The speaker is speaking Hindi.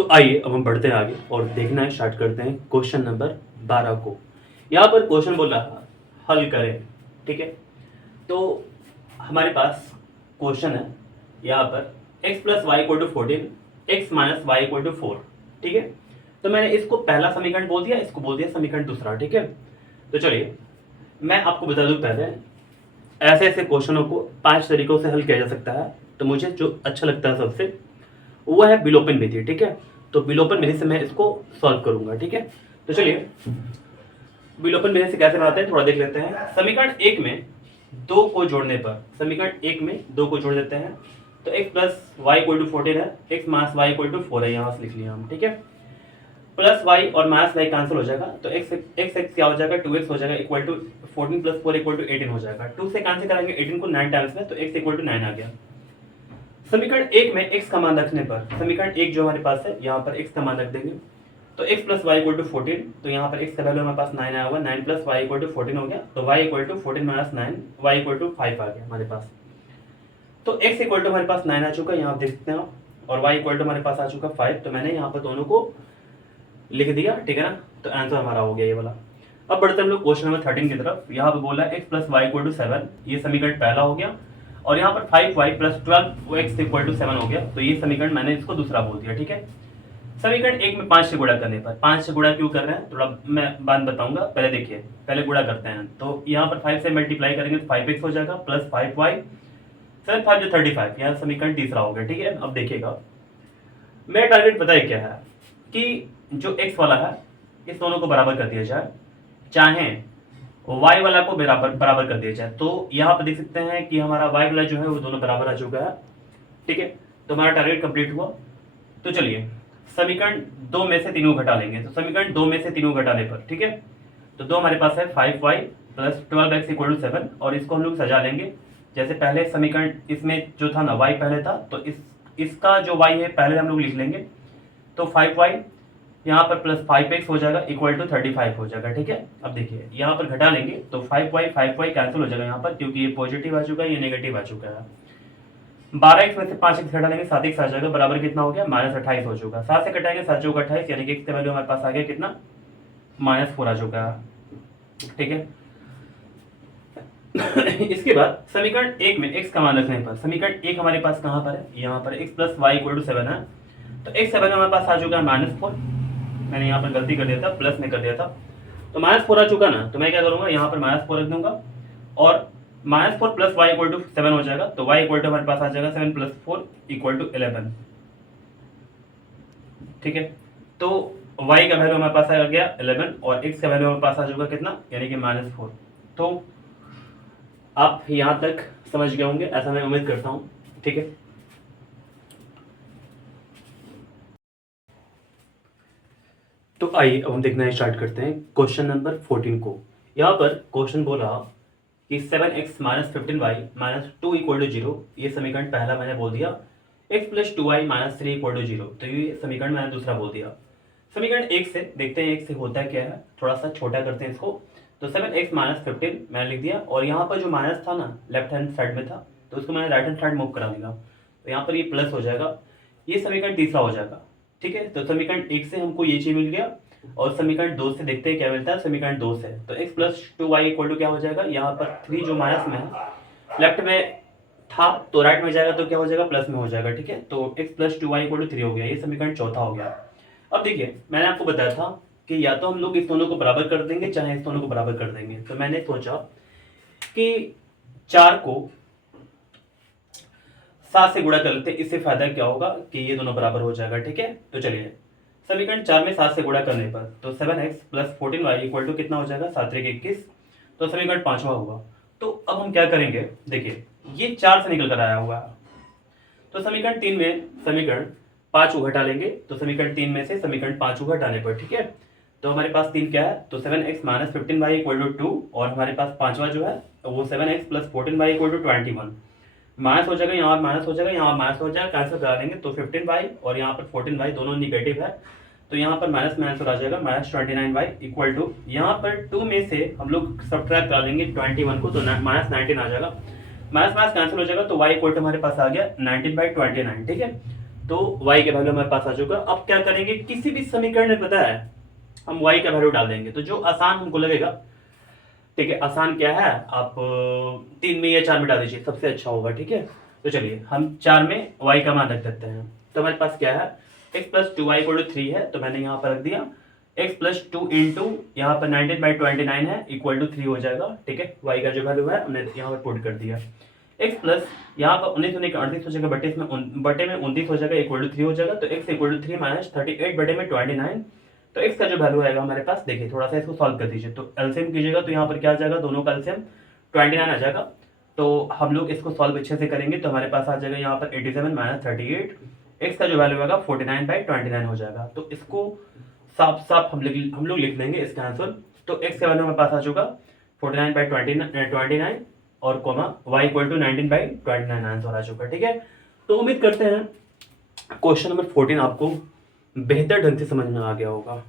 तो आइए अब हम बढ़ते हैं आगे और देखना है स्टार्ट करते हैं क्वेश्चन नंबर 12 को। यहाँ पर क्वेश्चन बोल रहा है हल करें। ठीक है, तो हमारे पास क्वेश्चन है यहाँ पर x plus y equal to 14 x minus y equal to 4। ठीक है, तो मैंने इसको पहला समीकरण बोल दिया, इसको बोल दिया समीकरण दूसरा। ठीक है, तो चलिए मैं आपको बता दूं पहले ऐसे ऐसे क्वेश्चनों को 5 तरीकों से हल किया जा सकता है। तो मुझे जो अच्छा लगता है सबसे वो है विलोपन विधि। ठीक है, तो विलोपन विधि से मैं इसको सॉल्व करूंगा। ठीक है, तो चलिए विलोपन विधि से कैसे बनाते हैं थोड़ा देख लेते हैं। समीकरण एक में दो को जोड़ने पर, समीकरण एक में दो को जोड़ देते हैं तो x plus y equal to 14 है, x minus y equal to 4 है, यहाँ से लिख लिया हम। ठीक है, प्लस वाई और माइनस वाई कैंसिल हो जाएगा तो x क्या हो जाएगा 2x हो जाएगा equal to 14 plus 4 equal to 18 हो जाएगा। 2 से कैंसिल करेंगे 18 को 9 टाइम्स में तो x इक्वल टू 9 आ गया। समीकरण एक में x का मान रखने पर, समीकरण एक जो हमारे पास है यहाँ पर x का मान रख देंगे तो x plus y equal to 14, तो यहाँ पर x का वैल्यू हमारे पास 9 आया हुआ, 9 प्लस वाई इक्वल टू 14 हो गया तो y equal to 14 minus 9 y equal to 5 आ गया हमारे पास। तो x इक्वल टू हमारे पास 9 आ चुका है, यहाँ आप देख सकते हैं और y इक्वल टू हमारे पास आ चुका 5, तो मैंने यहाँ पर दोनों को लिख दिया। ठीक है ना, तो आंसर हमारा हो गया ये वाला। अब बढ़ते हैं हम लोग क्वेश्चन नंबर 13 की तरफ। यहाँ पर बोला है x plus y equal to 7, ये समीकरण पहला हो गया और यहाँ पर 5y plus 12x equal to 7 हो गया, तो ये समीकरण मैंने इसको दूसरा बोल दिया। ठीक है, समीकरण एक में 5 से गुणा करने पर, 5 से गुणा क्यों कर रहे हैं थोड़ा मैं बाद बताऊंगा, पहले देखिए पहले गुणा करते हैं। तो यहाँ पर 5 से मल्टीप्लाई करेंगे तो 5x हो जाएगा प्लस 5y 7 5 जो 35, यहाँ समीकरण तीसरा हो गया। ठीक है, अब देखिएगा मेरा टारगेट पता है क्या है कि जो x वाला है इस दोनों को बराबर कर दिया जाए, चाहे y वाला को बराबर कर दिया जाए। तो यहाँ पर देख सकते हैं कि हमारा y वाला जो है वो दोनों बराबर आ चुका है। ठीक है, तो हमारा टारगेट कंप्लीट हुआ। तो चलिए समीकरण 2 में से तीनों घटा लेंगे, तो समीकरण 2 में से तीनों घटाने पर, ठीक है, तो 2 हमारे पास है 5y plus 12x equal to 7 और इसको हम लोग सजा लेंगे जैसे पहले समीकरण इसमें जो था ना y पहले था तो इसका जो y है पहले हम लोग लिख लेंगे। तो 5y यहाँ पर प्लस 5x हो जाएगा इक्वल टू 35 हो जाएगा। ठीक है, अब देखिए यहाँ पर घटा लेंगे तो 5y कैंसिल हो जाएगा यहाँ पर क्योंकि ये पॉजिटिव आ चुका है, ये नेगेटिव आ चुका है। 12x में से 5x घटा लेंगे 7x आ जाएगा, बराबर कितना हो गया माइनस 28 हो चुका। 7 से कटाएंगे 7 चौका 28, यानी कि x का वैल्यू हमारे पास आ गया कितना -4 आ चुका है। ठीक है इसके बाद समीकरण एक में x का मान रखने पर, समीकरण एक हमारे पास कहाँ पर है, यहाँ पर x plus y equal to 7 है, तो x का वैल्यू हमारे पास आ चुका है -4। मैंने यहाँ पर गलती कर दिया था, प्लस में कर दिया था, तो -4 आ चुका ना, तो मैं क्या करूँगा यहाँ पर -4 रख दूंगा और -4 प्लस वाई इक्वल टू 7 हो जाएगा, तो y इक्वल टू हमारे पास आ जाएगा 7 प्लस 4 इक्वल टू 11। ठीक है, तो y का वैल्यू हमारे पास आ गया 11 और x का वैल्यू हमारे पास आ चुका कितना, यानी कि -4। तो आप यहाँ तक समझ गए होंगे, ऐसा मैं उम्मीद करता हूँ। ठीक है, तो आइए अब हम देखना स्टार्ट करते हैं क्वेश्चन नंबर 14 को। यहाँ पर क्वेश्चन बोला कि 7x minus 15y minus 2 equal to 0, ये समीकरण पहला मैंने बोल दिया। x प्लस 2y माइनस 3 इक्वल टू 0, तो ये समीकरण मैंने दूसरा बोल दिया। समीकरण एक से देखते हैं एक से होता क्या है, थोड़ा सा छोटा करते हैं इसको। तो 7x माइनस 15 मैंने लिख दिया और यहाँ पर जो माइनस था ना लेफ्ट हैंड साइड में था तो उसको मैंने राइट हैंड साइड मूव करा दिया, तो यहाँ पर ये प्लस हो जाएगा, ये समीकरण तीसरा हो जाएगा। ठीक है, तो समीकरण एक से हमको ये चीज मिल गया और समीकरण 2 से देखते हैं क्या मिलता है। समीकरण 2 से तो x प्लस 2y इक्वल टू क्या हो जाएगा, यहाँ पर 3 जो माइनस में है लेफ्ट में था तो राइट में जाएगा तो क्या हो जाएगा प्लस में हो जाएगा। ठीक है, तो x प्लस 2y इक्वल टू 3 हो गया, ये समीकरण चौथा हो गया। अब देखिए मैंने आपको बताया था कि या तो हम लोग इस दोनों को बराबर कर देंगे चाहे इस दोनों को बराबर कर देंगे, तो मैंने सोचा कि 4 को 7 से गुणा कर लेते, इससे फायदा क्या होगा कि ये दोनों बराबर हो जाएगा। ठीक है, तो चलिए समीकरण 4 में 7 से गुणा करने पर तो 7x plus 14y equal to कितना हो जाएगा 7 3 21, तो समीकरण पांचवा होगा। तो अब हम क्या करेंगे, देखिए ये 4 से निकल कर आया हुआ है, तो समीकरण 3 में समीकरण 5 को घटा लेंगे, तो समीकरण 3 में से समीकरण 5 को घटाने पर, ठीक है, तो हमारे पास 3 क्या है, तो 7x minus 15y equal to 2 और हमारे पास पांचवा जो है वो 7x plus 14y equal to 21, minus हो जाएगा यहाँ माइनस हो जाएगा यहाँ माइनस हो जाएगा, कैंसिल करा लेंगे तो 15y और यहाँ पर 14y दोनों निगेटिव है, तो यहाँ पर माइनस में आंसर आ जाएगा -29y इक्वल टू, यहाँ पर 2 में से हम लोग सब्ट्रैक्ट करा लेंगे 21 को, तो -19 आ जाएगा, माइनस माइनस कैंसिल हो जाएगा, तो y इक्वल टू हमारे पास आ गया 19/29। ठीक है, तो y का वैल्यू हमारे पास आ चुका। अब क्या करेंगे, किसी भी समीकरण में पता है हम y का वैल्यू डाल देंगे, तो जो आसान हमको लगेगा, ठीक है, आसान क्या है, आप 3 में या 4 में डाल दीजिए, सबसे अच्छा होगा, ठीक है। तो चलिए हम 4 में y का मान रख देते हैं। तो हमारे पास क्या है, x प्लस 2y इक्वल टू 3 है, तो मैंने यहाँ पर रख दिया x प्लस 2 इंटू यहाँ पर 19/29 है इक्वल टू 3 हो जाएगा, ठीक है। y का जो वैल्यू है हमने यहाँ पर पुट कर दिया। x प्लस यहाँ पर 19 होने का 38 हो जाएगा, बटे में 29 हो जाएगा इक्वल टू 3 हो जाएगा, तो x इक्वल टू 3 माइनस 38 बटे में 29। तो x का जो वैल्यू आएगा हमारे पास, देखिए थोड़ा सा इसको सॉल्व कर दीजिए, तो एलसीएम कीजिएगा तो यहाँ पर क्या आ जाएगा, दोनों का एलसीएम 29 आ जाएगा। तो हम लोग इसको सॉल्व अच्छे से करेंगे तो हमारे पास आ जाएगा यहाँ पर 87 माइनस 38, x का जो वैल्यू आएगा 49/29 हो जाएगा। तो इसको साफ साफ हम लोग लिख देंगे इसका आंसर। तो x का वैल्यू हमारे पास आ चुका 49/29 और comma y equal to 19/29 answer आ चुका, ठीक है। तो उम्मीद करते हैं क्वेश्चन नंबर 14 आपको बेहतर ढंग से समझ में आ गया होगा।